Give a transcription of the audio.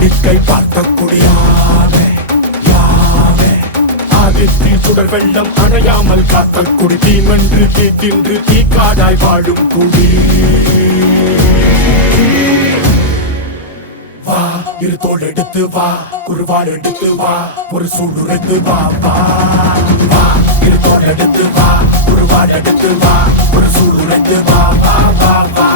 நிற்கை பார்த்த குடியானே யானே ஆதித்தில் சுடர் வெள்ளம் அணையாமல் காத்த குடி தீமென்று தீ தின்று தீக்காடாய் வாழும் குடி வா இரு தோள் எடுத்து வா குருவாள் எடுத்து வா ஒரு சூடுரைத்து வா வா வா இரு தோள் எடுத்து வா குருவாள் எடுத்து வா ஒரு சூடுரைத்து வா வா வா வா